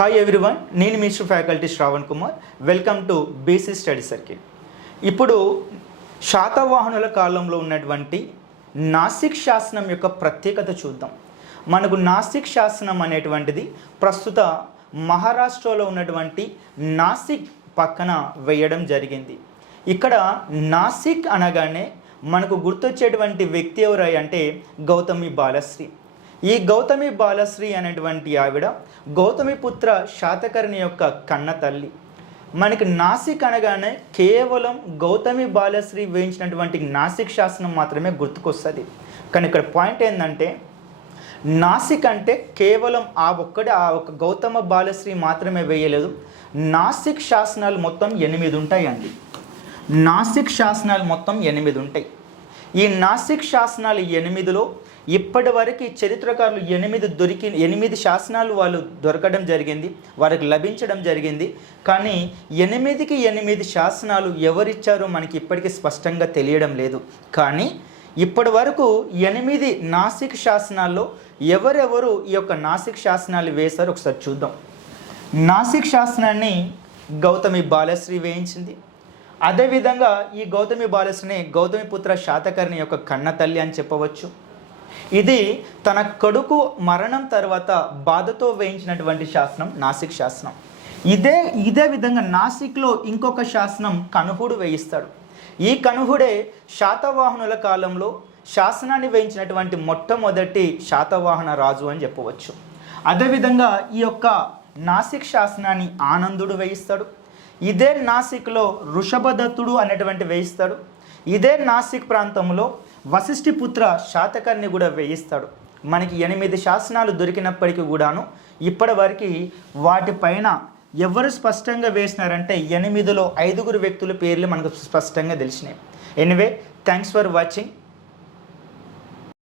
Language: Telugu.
హాయ్ ఎవ్రీవన్, నేను mister faculty Shravan Kumar. Welcome to BC study circle. ఇప్పుడు శాతవాహనుల కాలంలో ఉన్నటువంటి నాసిక్ శాసనం యొక్క ప్రత్యేకత చూద్దాం. మనకు నాసిక్ శాసనం అనేటువంటిది ప్రస్తుత మహారాష్ట్రలో ఉన్నటువంటి నాసిక్ పక్కన వేయడం జరిగింది. ఇక్కడ నాసిక్ అనగానే మనకు గుర్తొచ్చేటువంటి వ్యక్తి ఎవరై అంటే గౌతమి బాలశ్రీ. ఈ గౌతమి బాలశ్రీ అనేటువంటి ఆవిడ గౌతమిపుత్ర శాతకర్ణి యొక్క కన్న తల్లి. మనకి నాసిక్ అనగానే కేవలం గౌతమి బాలశ్రీ వేయించినటువంటి నాసిక్ శాసనం మాత్రమే గుర్తుకొస్తుంది. కానీ ఇక్కడ పాయింట్ ఏంటంటే నాసిక్ అంటే కేవలం ఆ ఒక్క గౌతమ బాలశ్రీ మాత్రమే వేయలేదు. నాసిక్ శాసనాలు మొత్తం 8 ఉంటాయండి. నాసిక్ శాసనాలు మొత్తం 8 ఉంటాయి. ఈ నాసిక్ శాసనాలు 8లో ఇప్పటి వరకు చరిత్రకారులు 8 శాసనాలు వాళ్ళు దొరకడం జరిగింది, వారికి లభించడం జరిగింది. కానీ 8 శాసనాలు ఎవరిచ్చారో మనకి ఇప్పటికీ స్పష్టంగా తెలియడం లేదు. కానీ ఇప్పటి వరకు 8 నాసిక్ శాసనాల్లో ఎవరెవరు ఈ యొక్క నాసిక్ శాసనాలు వేశారో ఒకసారి చూద్దాం. నాసిక్ శాసనాన్ని గౌతమి బాలశ్రీ వేయించింది. అదేవిధంగా ఈ గౌతమి బాలశ్రీని గౌతమిపుత్ర శాతకర్ణి యొక్క కన్న తల్లి అని చెప్పవచ్చు. ఇది తన కొడుకు మరణం తర్వాత బాధతో వేయించినటువంటి శాసనం నాసిక్ శాసనం. ఇదే విధంగా నాసిక్లో ఇంకొక శాసనం కనుహుడు వేయిస్తాడు. ఈ కనుహుడే శాతవాహనుల కాలంలో శాసనాన్ని వేయించినటువంటి మొట్టమొదటి శాతవాహన రాజు అని చెప్పవచ్చు. అదేవిధంగా ఈ యొక్క నాసిక్ శాసనాన్ని ఆనందుడు వేయిస్తాడు. ఇదే నాసిక్లో వృషభదత్తుడు అనేటువంటి వేయిస్తాడు. ఇదే నాసిక్ ప్రాంతంలో వశిష్ఠిపుత్ర శాతకర్ణి కూడా వేయిస్తాడు. మనకి 8 శాసనాలు దొరికినప్పటికీ కూడాను ఇప్పటి వరకు వాటిపైన ఎవరు స్పష్టంగా వేసినారంటే 8లో 5 వ్యక్తుల పేర్లు మనకు స్పష్టంగా తెలిసినాయి. Anyway, thanks for watching.